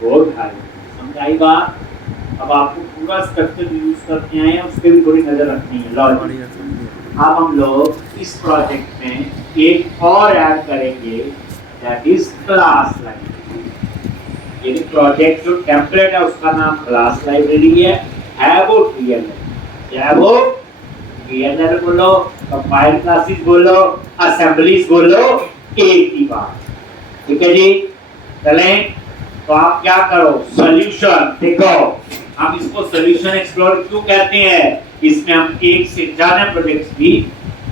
कोड हाइड। समझाई बात। अब आपको पूरा स्ट्रक्चर यूज करते हैं, उसके भी थोड़ी नजर रखनी है। लॉजिक अब हम लोग इस प्रोजेक्ट में एक और ऐड करेंगे, दैट इज क्लास लाइब्रेरी। ये प्रोजेक्ट जो टेम्पलेट है उसका नाम क्लास लाइब्रेरी है वो DLL क्या है, वो DLL बोलो, कंपाइल क्लासेस बोलो, असेंबलीज बोलो, एक ही बात। ठीक है जी, चलें। तो आप क्या करो, सॉल्यूशन देखो, हम इसको सॉल्यूशन एक्सप्लोर क्यों कहते हैं, इसमें हम एक से ज्यादा प्रोजेक्ट्स भी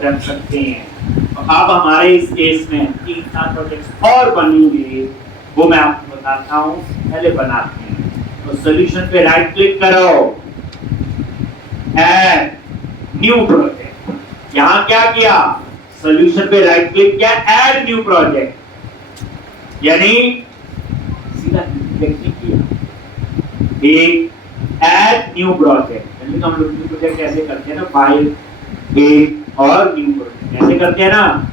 रख सकते हैं। तो अब हमारे इस केस में 3-4 प्रोजेक्ट्स और बनेंगे, वो मैं आपको बताता हूँ, पहले बनाते हैं। तो सॉल्यूशन पे राइट क्लिक करो, ऐड न्यू प्रोजेक्ट। यहाँ क्या किया, सॉल्यूशन पे राइट क्लिक किया, ऐड न्यू प्रोजेक्ट, यानी सीधा क्लिक किया, एक ऐड न्यू प्रोजेक्ट। यानी हम लोग न्यू प्रोजेक्ट कैसे करते हैं ना, फाइल एक और न्यू प्रोजेक्ट कैसे करते हैं ना।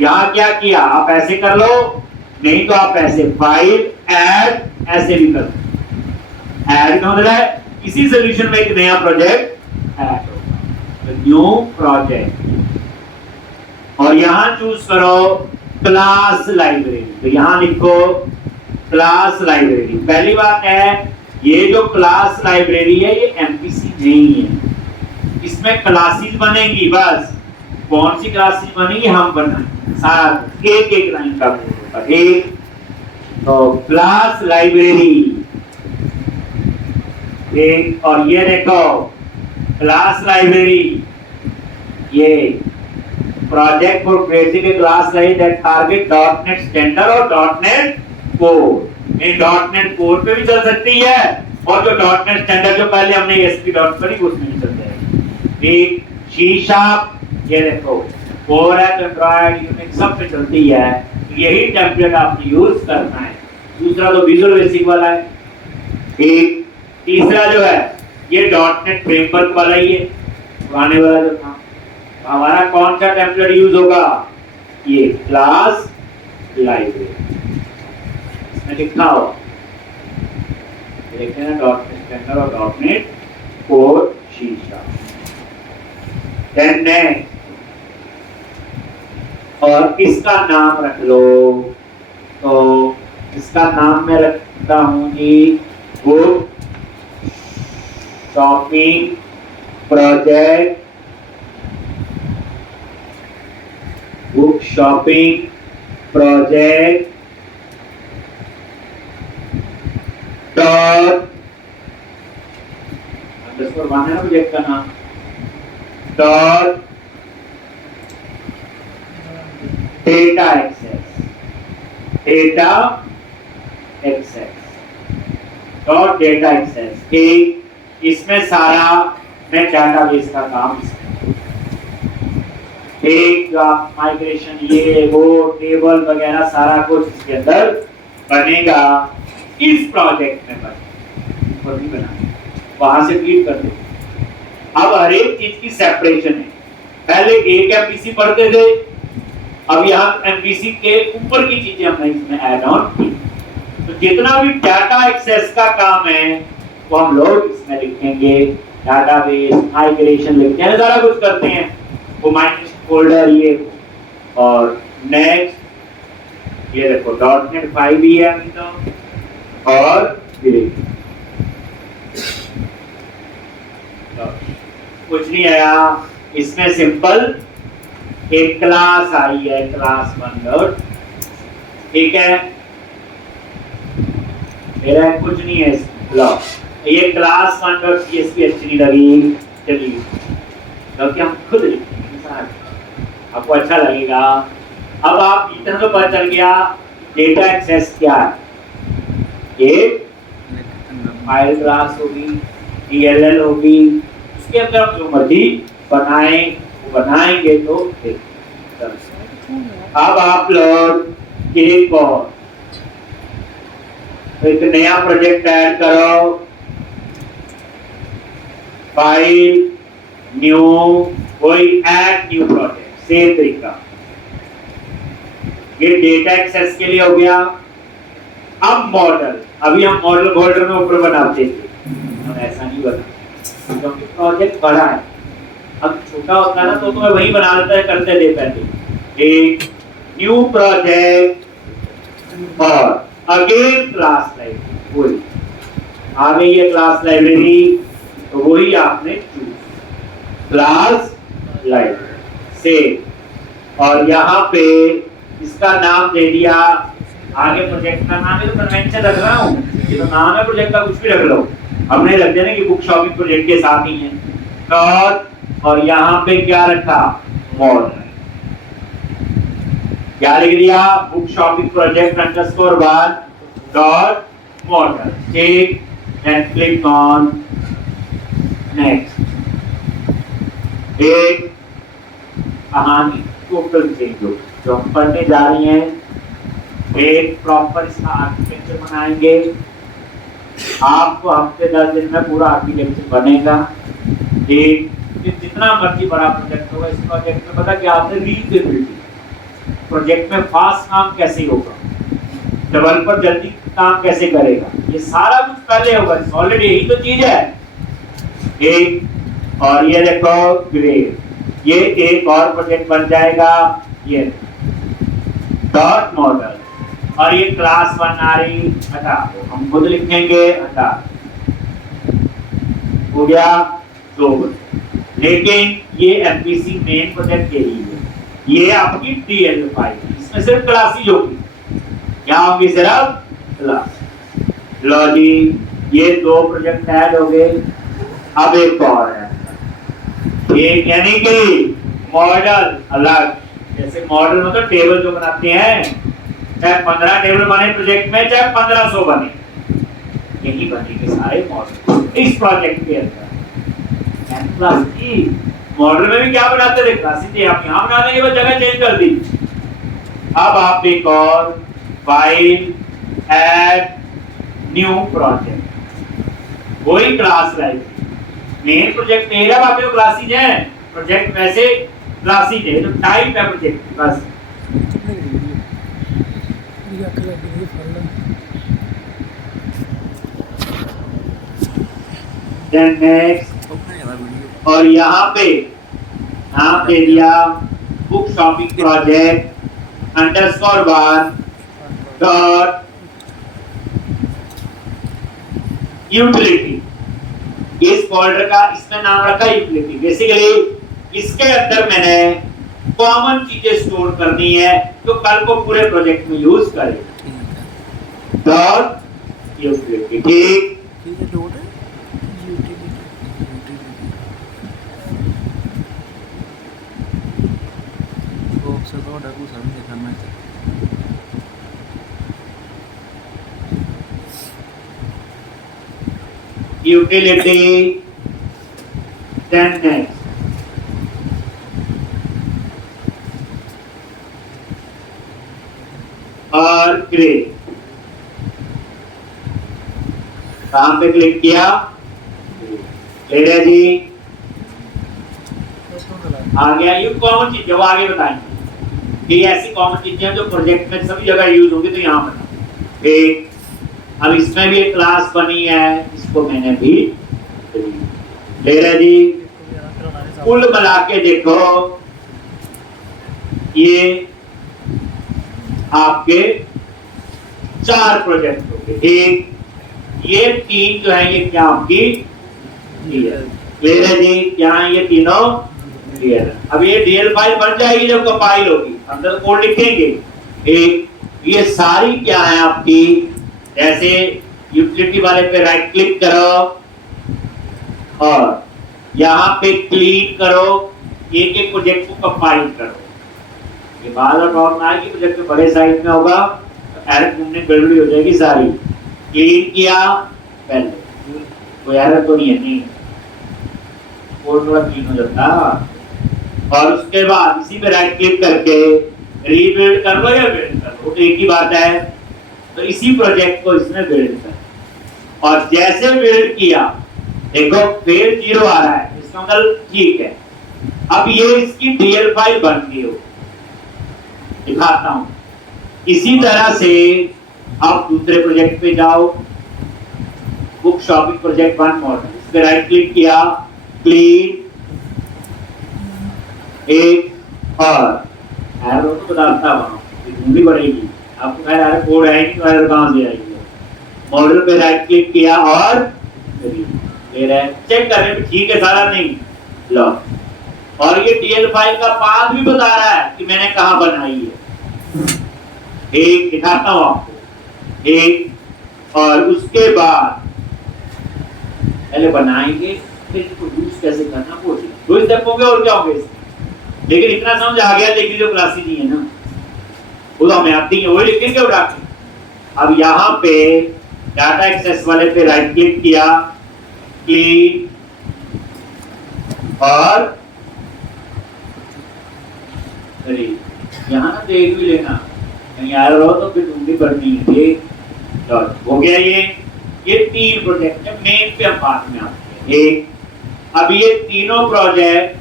यहाँ क्या किया, आप ऐसे कर लो, नहीं तो आप ऐसे फाइल ऐड ऐसे भी कर लो। ऐड का मतलब है इसी सॉल्यूशन में एक नया प्रोजेक्ट ऐड होगा, न्यू प्रोजेक्ट। और यहाँ चूज करो क्लास लाइब्रेरी, तो यहाँ लिखो क्लास लाइब्रेरी। पहली बात है, ये जो क्लास लाइब्रेरी है ये MVC नहीं है, इसमें क्लासेस बनेंगी बस। कौन सी क्लासेस बनेंगी, हम बनाएंगे साथ, एक एक लाइन का कोड होगा, एक तो क्लास लाइब्रेरी एक, और ये देखो क्लास लाइब्रेरी ये, project for creating a class like that target .NET Standard और .NET Core। ये .NET Core पे भी चल सकती है और जो .NET Standard जो पहले हमने ASP डॉट पर ही उसमें भी चल जाएगी। ठीक, C#, ये देखो Core है तो Android, Unix सब पे चलती है। यही टेम्पलेट आपने यूज करना है। दूसरा तो विजुअल बेसिक वाला है। ठीक, तीसरा जो है ये .NET फ्रेमवर्क वाला ही है, पुराने वाला जो था। हमारा कौन सा टेम्पलेट यूज होगा? ये क्लास लाइब्रेरी इसमें लिखा हो, देखते हैं .NET स्टैंडर्ड और .NET core C#। Then next, और इसका नाम रख लो, तो इसका नाम मैं रखता हूं जी book shopping project, book shopping project dot underscore one है ना प्रोजेक्ट का नाम, dot data access, data access dot data access. ठीक, इसमें सारा मैं डाटाबेस का काम, एक माइग्रेशन ये वो टेबल वगैरह सारा कुछ इसके अंदर बनेगा। इस प्रोजेक्ट में बना वहां से क्लिक कर दो। अब हर एक चीज की सेपरेशन है। पहले एक एमपीसी पढ़ते थे, अब यहाँ एमपीसी के ऊपर की चीजें हमने इसमें ऐड ऑन की। तो जितना भी डाटा एक्सेस का काम है वो हम लोग इसमें लिखेंगे। डाटाबेस माइग्रेशन लिखते हैं, सारा कुछ करते हैं, वो माइग्रेशन फोल्डर ये। और नेक्स्ट ये देखो .NET 5 भी है अभी तो, और कुछ नहीं आया इसमें, सिंपल एक क्लास आई है, क्लास 1 ठीक है, मेरा कुछ नहीं है ब्लॉक, ये क्लास 1.csv अच्छी नहीं लगी, चलिए क्योंकि हम खुद लिखेंगे, आपको अच्छा लगेगा। अब आप इतना तो पता चल गया डेटा एक्सेस क्या है। एक फाइल क्लास होगी, DLL होगी, उसके अंदर आप जो मर्जी बनाएंगे तो अब आप लोग एक और एक नया प्रोजेक्ट ऐड करो, फाइल न्यू, कोई ऐड न्यू प्रोजेक्ट, सेम तरीका। ये डेटा एक्सेस के लिए हो गया। अब मॉडल, अभी हम मॉडल फोल्डर में ऊपर बनाते थे, हम ऐसा नहीं बना क्योंकि प्रोजेक्ट बड़ा है। अब छोटा होता है ना तो मैं वही बना लेता है, करते थे पहले एक न्यू प्रोजेक्ट और अगेन क्लास लाइब्रेरी, वही आ गई है क्लास लाइब्रेरी, तो वही आपने चूज क्लास लाइब्रेरी से, और यहाँ पे इसका नाम दे दिया। आगे प्रोजेक्ट का नाम है तो कन्वेंशन रख रहा हूँ, ये तो नाम है प्रोजेक्ट का, कुछ भी रख लो, हमने रख देना कि बुक शॉपिंग प्रोजेक्ट के साथ ही है डॉट, और यहाँ पे क्या रखा, मॉडल, क्या लिख दिया, book shopping project underscore 1 dot model. ठीक, एंड क्लिक ऑन नेक्स्ट। एक कहानी टोटल चेंज हो, जो हम पढ़ने जा रही हैं, एक प्रॉपर इसका आर्किटेक्चर बनाएंगे। आपको हफ्ते 10 दिन में पूरा आर्किटेक्चर बनेगा। एक जितना मर्जी बड़ा प्रोजेक्ट होगा, इस प्रोजेक्ट में पता क्या आपने रीयूजेबिलिटी, प्रोजेक्ट में फास्ट काम कैसे होगा, डेवलपर जल्दी काम कैसे करेगा, ये सारा कुछ पहले होगा, ऑलरेडी यही तो चीज है। एक और ये देखो ग्रेड, ये एक और प्रोजेक्ट बन जाएगा, ये डॉट मॉडल, और ये क्लास 1 आ रही, हटा दो, हम खुद लिखेंगे, हटा हो गया 2। लेकिन ये एमपीसी मेन प्रोजेक्ट के लिए है, ये आपकी DL फाइल, इसमें सिर्फ क्लास ही होगी, क्या होगी, सिर्फ क्लास। लो जी, ये 2 प्रोजेक्ट ऐड हो गए। अब एक और है, एक यानी कि मॉडल अलग, जैसे मॉडल मतलब टेबल जो बनाते हैं, चाहे 15 टेबल बने प्रोजेक्ट में, चाहे 1500 बने, यही बनेंगे सारे मॉडल इस प्रोजेक्ट के अंदर। क्लास की मॉडल में भी क्या बनाते थे, क्लासेस थे, आप यहाँ बना देंगे, बस जगह चेंज कर दी। अब आप एक और फाइल ऐड न्यू प्रोजेक्ट, वही क्लास रहेगी। मेन प्रोजेक्ट एरिया बाकी तो क्लासेज है, प्रोजेक्ट वैसे क्लासेज है, तो टाइप है प्रोजेक्ट बस। देन नेक्स्ट, और यहाँ पे नाम दे दिया book shopping project underscore 1 dot utility. इस फोल्डर का इसमें नाम रखा यूटिलिटी। बेसिकली इसके अंदर मैंने कॉमन चीजें स्टोर करनी है जो कल को पूरे प्रोजेक्ट में यूज करें। डॉट यूटिलिटी, ठीक। यूटिलिटी, then next और ग्रेड, कहां पे क्लिक किया, ले जी आ गया। ये कॉमन चीज जो आगे बताएंगे, ये ऐसी कॉमन चीजें हैं जो प्रोजेक्ट में सभी जगह यूज होगी, तो यहाँ बना। ठीक, अब इसमें भी एक क्लास बनी है, इसको मैंने भी ले रहा जी। कुल मिला के देखो ये आपके 4 प्रोजेक्ट हो गए। एक ये 3 जो है ये क्या आपकी क्लियर है जी, क्या है ये तीनों क्लियर है। अब ये डीएल फाइल बन जाएगी जब कंपाइल होगी, अंदर कोड लिखेंगे। एक ये सारी क्या है आपकी, जैसे यूटिलिटी वाले पे राइट क्लिक करो और यहाँ पे क्लीन करो, एक एक प्रोजेक्ट को कंपाइल करो। ये बाद में प्रॉब्लम आएगी, प्रोजेक्ट में बड़े साइज में होगा तो एरर घूमने गड़बड़ी हो जाएगी सारी। क्लीन किया पहले, कोई एरर तो नहीं है, नहीं कोड थोड़ा क्लीन हो जाता। और उसके बाद इसी पे राइट क्लिक करके रीबिल्ड कर लो या बिल्ड कर लो, तो एक ही बात है। तो इसी प्रोजेक्ट को इसमें बिल्ड कर, और जैसे बिल्ड किया देखो फेल 0 आ रहा है, इसका मतलब ठीक है। अब ये इसकी डीएल फाइल बन गई हो, दिखाता हूं। इसी तरह से आप दूसरे प्रोजेक्ट पे जाओ, बुक शॉपिंग प्रोजेक्ट 1 मॉडल, इस पे राइट क्लिक किया, क्लीन, एक और एरो तो बताता हूं, ढूंढनी पड़ेगी आपको, खैर एरो कोड है नहीं तो एरो कहां से आएगी। मॉडल पे राइट क्लिक किया और ले रहे चेक करने में ठीक है सारा, नहीं लो। और ये डीएल फाइल का पाथ भी बता रहा है कि मैंने कहां बनाई है। एक दिखाता हूं आपको, एक और उसके बाद पहले बनाएंगे, फिर इसको यूज कैसे करना वो दो स्टेप हो गए और क्या हो गया। लेकिन इतना समझ आ गया, लेकिन जो क्लासेज ही है ना वो तो हमें आती है, वही लिखेंगे उठा के। अब यहाँ पे डाटा एक्सेस वाले पे राइट क्लिक किया, क्लीन, और यहाँ ना देख भी लेना, कहीं आ रहा हो तो फिर ढूंढनी पड़नी है। ठीक हो गया। ये 3 प्रोजेक्ट है, मेन पे हम बात में आते हैं। एक, अब ये तीनों प्रोजेक्ट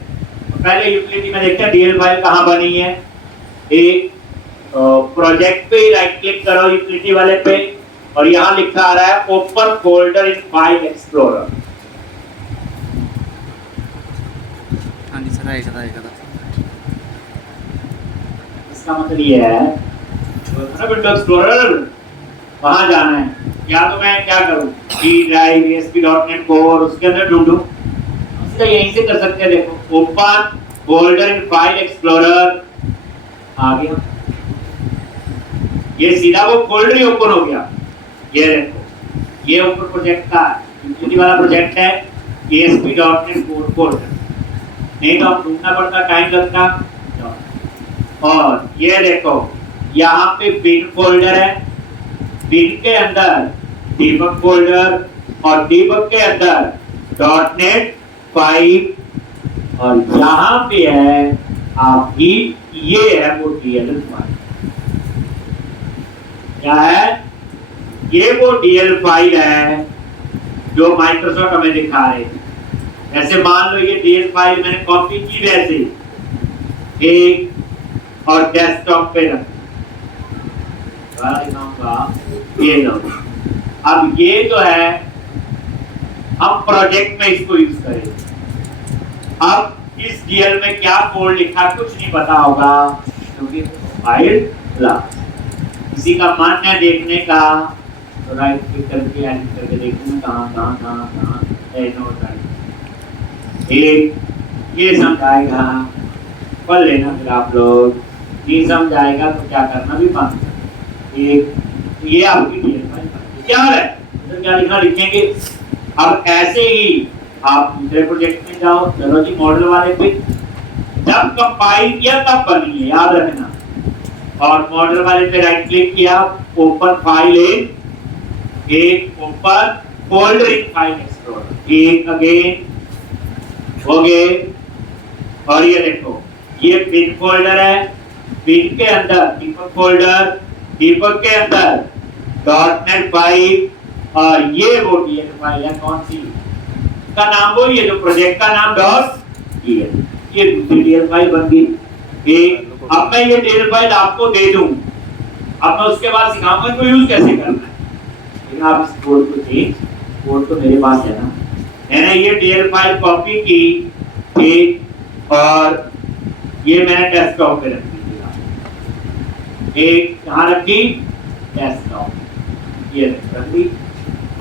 पहले यूटिलिटी में देखते हैं डीएल फाइल कहाँ बनी है। एक प्रोजेक्ट पे राइट क्लिक करो यूटिलिटी वाले पे, और यहाँ लिखा आ रहा है open folder in file explorer. हाँ जी सर, एक इसका मतलब ये है विंडो एक्सप्लोरर वहां जाना है, या तो मैं क्या करूं, डी ड्राइव ASP.NET कोर उसके अंदर ढूंढूं, सीधा यहीं से कर सकते हैं। देखो open folder in file explorer आ गया, ये सीधा वो फोल्डर ही ओपन हो गया। ये देखो ये ऊपर प्रोजेक्ट का यूटिलिटी वाला प्रोजेक्ट है, ASP.NET कोर फोल्डर। नहीं तो आप ढूंढना पड़ता, टाइम लगता। और ये देखो यहाँ पे बिन फोल्डर है, बिन के अंदर डीबग फोल्डर और डीबग के अंदर .NET 5 और यहाँ पे है आपकी ये है वो DLL फाइल। क्या है ये? वो DLL फाइल है जो माइक्रोसॉफ्ट हमें दिखा रहे थे। ऐसे मान लो ये DLL फाइल मैंने कॉपी की वैसे एक और डेस्कटॉप पे रख ये लो। अब ये जो है हम प्रोजेक्ट में इसको यूज करेंगे। अब इस DL में क्या कोड लिखा कुछ नहीं पता होगा क्योंकि फाइल क्लास। किसी का मन है देखने का तो राइट क्लिक करके एडिट करके देखूंगा कहाँ ये समझाएगा पढ़ लेना। फिर आप लोग नहीं समझाएगा तो क्या करना भी बंद। ये आपकी DL फाइल क्या है तो क्या लिखना लिखेंगे। अब ऐसे ही आप दूसरे प्रोजेक्ट में जाओ। चलो जी मॉडल वाले पे जब कंपाइल किया तब बनी है याद रखना। और मॉडल वाले पे राइट क्लिक किया, ओपन फाइल एक open folder in file explorer एक अगेन हो गए। और ये देखो ये बिन फोल्डर है, बिन के अंदर डीबग फोल्डर, डीबग के अंदर .NET 5 और ये वो DL फाइल है कौन सी का नाम वो ये जो प्रोजेक्ट का नाम .DL ये दूसरी DL फाइल बन गई एक। अब मैं ये DL फाइल आपको दे दूं, अब मैं उसके बाद सिखाऊंगा तो यूज कैसे करना है। लेकिन आप इस कोड को चेंज, कोड तो मेरे पास है ना। मैंने ये DL फाइल कॉपी की ठीक और ये मैंने डेस्कटॉप पे रख दी। एक कहाँ रखी? डेस्कटॉप ये रख दी।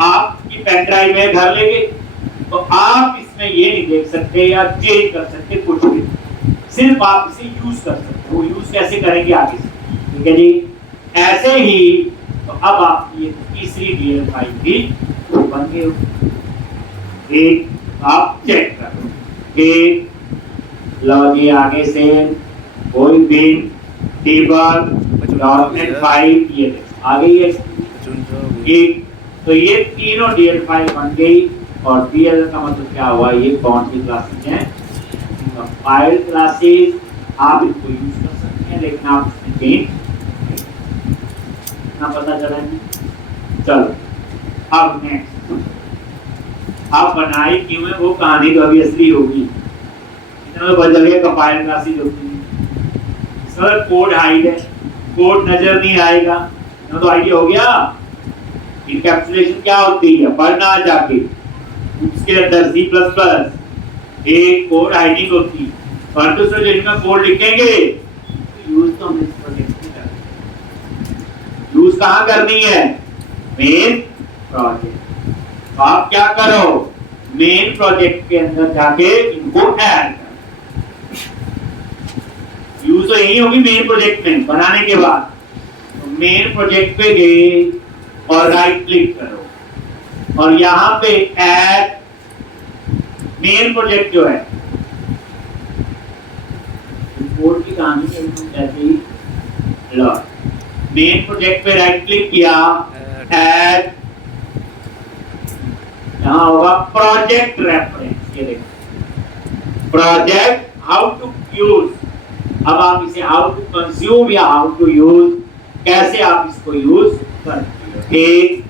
आपकी पेन ड्राइव में घर लेके तो आप इसमें ये नहीं देख सकते या चेंज कर सकते कुछ भी, सिर्फ आप इसे यूज कर सकते हो। यूज कैसे करेंगे आगे से, ठीक है जी। ऐसे ही तो अब आपकी ये तीसरी DL फाइल भी बन गई। एक आप चेक करो एक लो जी आगे से कोई भी डीबग .NET 5 ये आ गई है एक। तो ये तीनों DL फाइल बन गई। और DL का मतलब क्या हुआ? ये कौन सी क्लासेस हैं? File classes. आप इसको यूज कर सकते हैं लेकिन आप इसमें चेंज ना पता चला नहीं। चलो अब नेक्स्ट आप बनाई क्यों है वो कहानी तो अभी असली होगी। इतना बदल गया कंपाइल क्लासेस होती है। सर कोड हाइड है, कोड नजर नहीं आएगा तो आइडिया हो गया। इनकैप्सुलेशन क्या होती है? पढ़ना जाके उसके अंदर C++ एक कोड हाइडिंग होती है। परंतु सर जो इनका कोड लिखेंगे यूज तो हम इस प्रोजेक्ट में करेंगे। यूज कहाँ करनी है? Main project. तो आप क्या करो मेन प्रोजेक्ट के अंदर जाके इनको ऐड करो। यूज तो यही होगी मेन प्रोजेक्ट में बनाने के बाद। तो मेन प्रोजेक्ट पे गए और राइट क्लिक करो और यहाँ पे ऐड मेन प्रोजेक्ट जो है कोड की कहानी ऐसे ही लो। मेन प्रोजेक्ट पे राइट क्लिक किया, ऐड यहाँ होगा प्रोजेक्ट रेफरेंस। ये देखो प्रोजेक्ट हाउ टू यूज। अब आप इसे हाउ टू कंज्यूम या हाउ टू यूज कैसे आप इसको यूज करते हो ठीक।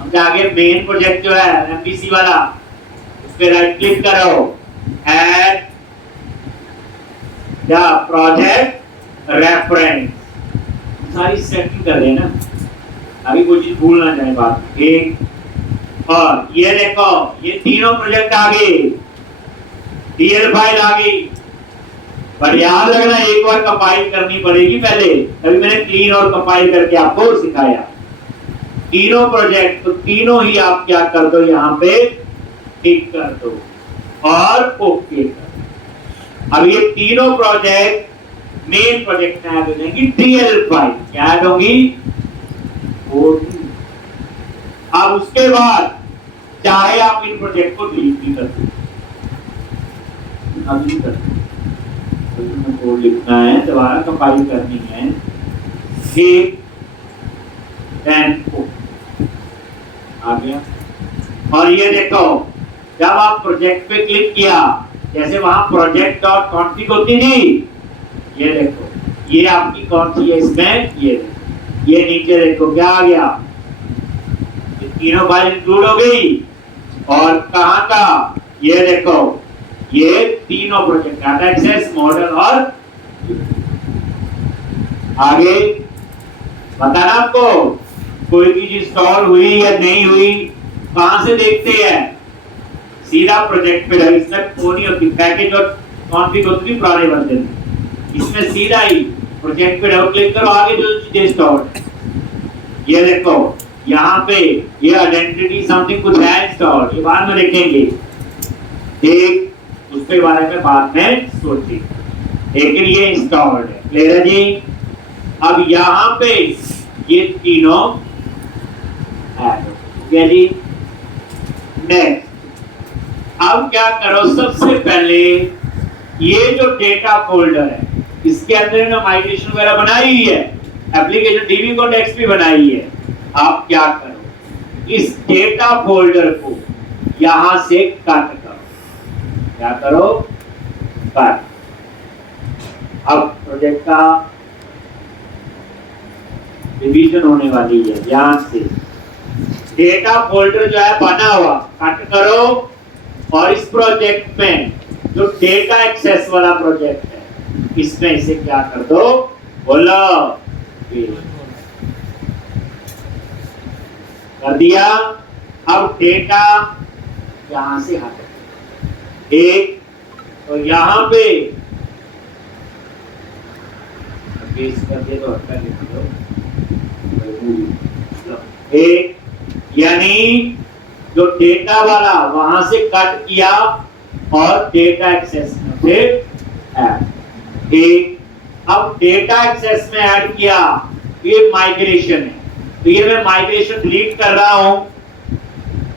अब आगे मेन प्रोजेक्ट जो है MVC वाला उस पे राइट क्लिक करो, ऐड द प्रोजेक्ट रेफरेंस। सारी सेटिंग कर लेना अभी कोई चीज भूल ना जाए बात एक। और ये देखो ये तीनों प्रोजेक्ट आ गए, DL फाइल आ गई। पर याद रखना एक बार कंपाइल करनी पड़ेगी पहले, तभी मैंने क्लीन और कंपाइल करके आपको सिखाया। तीनों प्रोजेक्ट तो तीनों ही आप क्या कर दो यहाँ पे टिक कर दो और ओके कर दो। अब ये तीनों प्रोजेक्ट मेन प्रोजेक्ट में ऐड हो जाएंगी। DL फाइल क्या ऐड होगी? अब उसके बाद चाहे आप इन प्रोजेक्ट को डिलीट भी कर सकते, अभी कर कोड लिखना है, दोबारा कंपाइल करनी है। ठीक, आ गया। और ये देखो, जब आप प्रोजेक्ट पे क्लिक किया, जैसे वहां प्रोजेक्ट डॉट कॉन्फिग होती थी, ये देखो, ये आपकी कौन सी है इसमें, ये नीचे देखो क्या आ गया, ये तीनों फाइल इंक्लूड हो गई। और कहां का, ये देखो, ये तीनों प्रोजेक्ट, डाटा एक्सेस, मॉडल और आगे बताना आपको कोई चीज इंस्टॉल हुई या नहीं हुई, कहां से देखते हैं, सीधा प्रोजेक्ट पे रजिस्टर होनी होती, पैकेज और कॉन्फ़िग होती पुराने वर्जन में, इसमें सीधा ही प्रोजेक्ट पे डबल क्लिक करो, आगे जो चीजें इंस्टॉल, ये देखो यहाँ पे ये आइडेंटिटी समथिंग कुछ है इंस्टॉल, ये बाद में देखेंगे, ठीक, उसके बारे में बाद में सोचिए, लेकिन ये इंस्टॉल्ड है। क्लियर है जी। अब यहाँ पे ये तीनों ऐड हो गया जी। नेक्स्ट, अब क्या करो, सबसे पहले ये जो डेटा फोल्डर है, इसके अंदर ना माइग्रेशन वगैरह बनाई हुई है, एप्लीकेशन डीबी कॉन्टेक्स्ट भी बनाई है। आप क्या करो, इस डेटा फोल्डर को यहां से कट करो, क्या करो, कट। अब प्रोजेक्ट का रिवीजन होने वाली है, ध्यान से, डेटा फोल्डर जो है बना हुआ कट करो, और इस प्रोजेक्ट में जो डेटा एक्सेस वाला प्रोजेक्ट है, इसमें इसे क्या कर दो, बोलो, कर दिया। अब डेटा यहां से हटा, एक तो यहां पे कर दिया, तो हटा लिख दो, एक, यानी जो डेटा वाला वहां से कट किया और डेटा एक्सेस में से ऐड, एक, अब डेटा एक्सेस में ऐड किया, ये माइग्रेशन है, तो ये मैं माइग्रेशन डिलीट कर रहा हूं,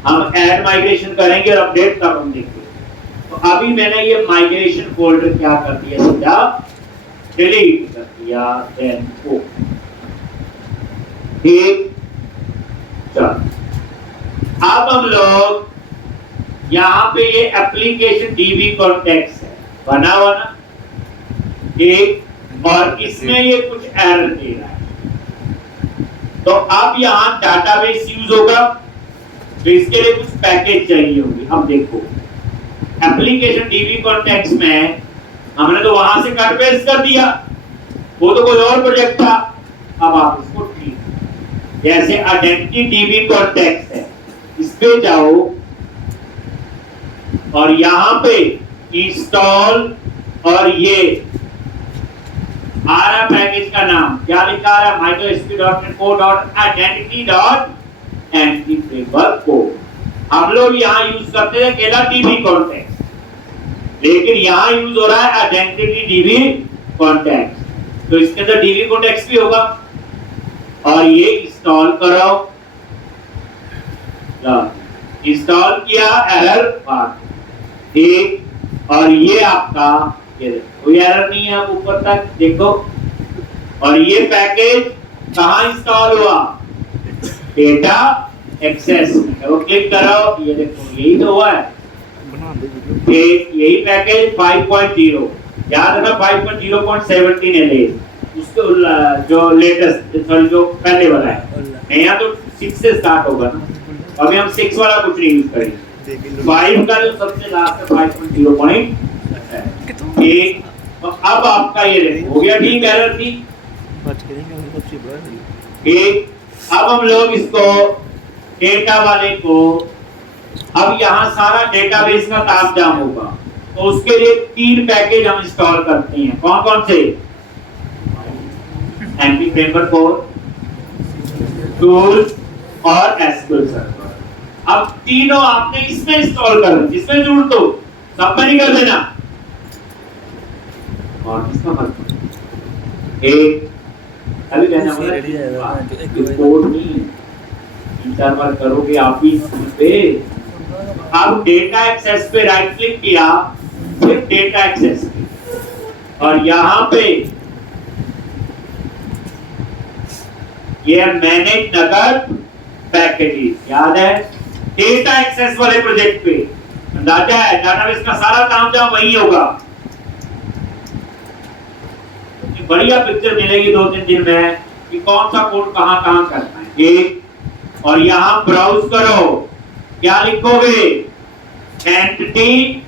हम ऐड माइग्रेशन करेंगे और अपडेट कब हम देखेंगे। तो अभी मैंने ये माइग्रेशन फोल्डर क्या कर दिया, सीधा डिलीट कर दिया, देन ओ, ठीक, चलो। अब हम लोग यहाँ पे ये एप्लीकेशन डीबी कॉन्टेक्स्ट है बना हुआ ना, ठीक, और इसमें ये कुछ एरर दे रहा है, तो अब यहाँ डाटाबेस यूज होगा, तो इसके लिए कुछ पैकेज चाहिए होगी। अब देखो, एप्लीकेशन डीबी कॉन्टेक्स्ट में हमने तो वहां से कट पेस्ट कर दिया, वो तो कोई और प्रोजेक्ट था। अब आप इसको ठीक, जैसे आइडेंटिटी डीबी कॉन्टेक्स्ट है, इस पे जाओ और यहां पे इंस्टॉल, और ये आ रहा पैकेज का नाम क्या लिखा आ रहा, MySQL.NET Core.Identity.Entity Framework को हम लोग यहाँ यूज करते हैं केवल डीबी कॉन्टेक्स्ट, लेकिन यहाँ यूज हो रहा है आइडेंटिटी डीबी कॉन्टेक्स्ट, तो इसके अंदर डीबी कॉन्टेक्स्ट भी होगा, और ये इंस्टॉल करो, इंस्टॉल किया, एरर बार, ठीक, और ये आपका, ये कोई एरर नहीं है, आप ऊपर तक देखो, और ये पैकेज कहाँ इंस्टॉल हुआ, डेटा एक्सेस में, वो क्लिक करो, ये देखो यही तो हुआ है, ठीक, यही पैकेज 5.0, याद रखना 5.0.17 है ले, उसको जो लेटेस्ट, सॉरी जो पहले वाला है, नया तो 6 से स्टार्ट होगा ना, अभी हम 6 वाला कुछ नहीं यूज करेंगे, 5 का जो सबसे लास्ट है 5.0. ठीक, तो अब आपका ये हो गया, ठीक, एरर थी, ठीक। अब हम लोग इसको डेटा वाले को, अब यहाँ सारा डेटाबेस का काम जाम होगा, तो उसके लिए 3 पैकेज हम इंस्टॉल करते हैं, कौन कौन से, एमपी फ्रेमवर्क कोर, टूल्स और एसक्यूएल सर्वर। अब तीनों आपने इसमें इंस्टॉल कर, जिसमें जोड़ दो, सब में नहीं कर देना, और इसका फर्क एक अभी कहना कोड नहीं, 3-4 बार करोगे आप ही पे। अब डेटा एक्सेस पे राइट क्लिक किया, सिर्फ डेटा एक्सेस की। और यहां पे ये मैनेज नकद पैकेजेस, याद है डेटा एक्सेस वाले प्रोजेक्ट पे अंदाजा है डाटाबेस का सारा काम जहां वही होगा। बढ़िया पिक्चर मिलेगी 2-3 दिन में कि कौन सा कोड कहां कहां करना है। एक और यहां ब्राउज करो, क्या लिखोगे एंटिटी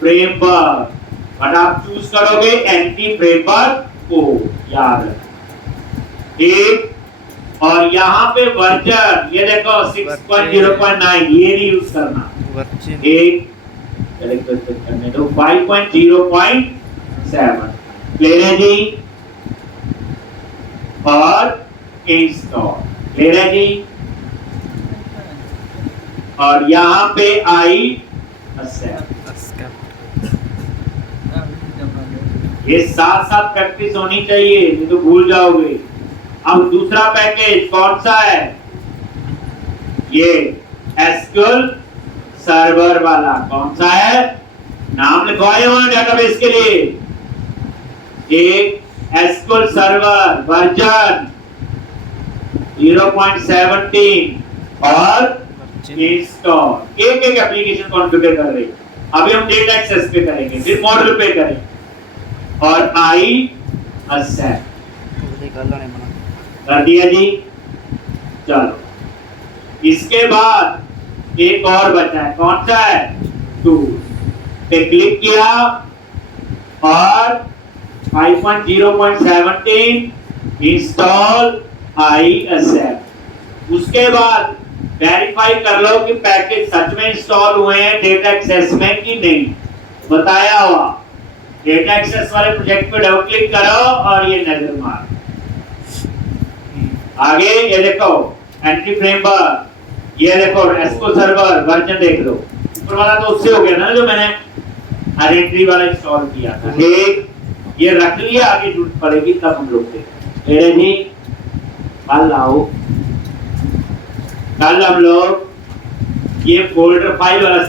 फ्रेमवर्क, बट आप चूज करोगे एंटिटी फ्रेमवर्क को, याद है। एक और यहाँ पे वर्जन ये देखो 6.0.9 ये नहीं यूज करना। एक करने दो 5.0.7 क्लियर है जी। और इंस्टॉल क्लियर है जी। और यहाँ पे आई ये साथ साथ प्रैक्टिस होनी चाहिए, नहीं तो भूल जाओगे। अब दूसरा पैकेज कौन सा है, ये एसक्यूएल सर्वर वाला। कौन सा है, नाम लिखवाए हुए डेटाबेस के लिए। एक एसक्यूएल सर्वर वर्जन 0.17 और इंस्टॉल। एक एक एप्लीकेशन कॉन्फ़िगर कर रहे हैं। अभी हम डेटा एक्सेस पे करेंगे, फिर मॉडल पे करेंगे और आई असेट कर दिया जी। चलो इसके बाद एक और बचा है, कौन सा है, टूल पे क्लिक किया और 5.0.17 इंस्टॉल आई असेट। उसके बाद वेरीफाई कर लो कि पैकेज सच में इंस्टॉल हुए हैं डेटा एक्सेस में कि नहीं, बताया हुआ। डेटा एक्सेस वाले प्रोजेक्ट पे डबल क्लिक करो और ये नजर मारो। आगे ये देखो एंटिटी फ्रेमवर्क, ये देखो एसक्यूएल सर्वर वर्जन देख लो। ऊपर वाला तो उससे हो गया ना जो मैंने आइडेंटिटी वाला इंस्टॉल किया था। ठीक, ये रख लिया, आगे जरूरत पड़ेगी तब हम लोग देखेंगे जी। कल आओ, कल हम लोग ये फोल्डर फाइल वाला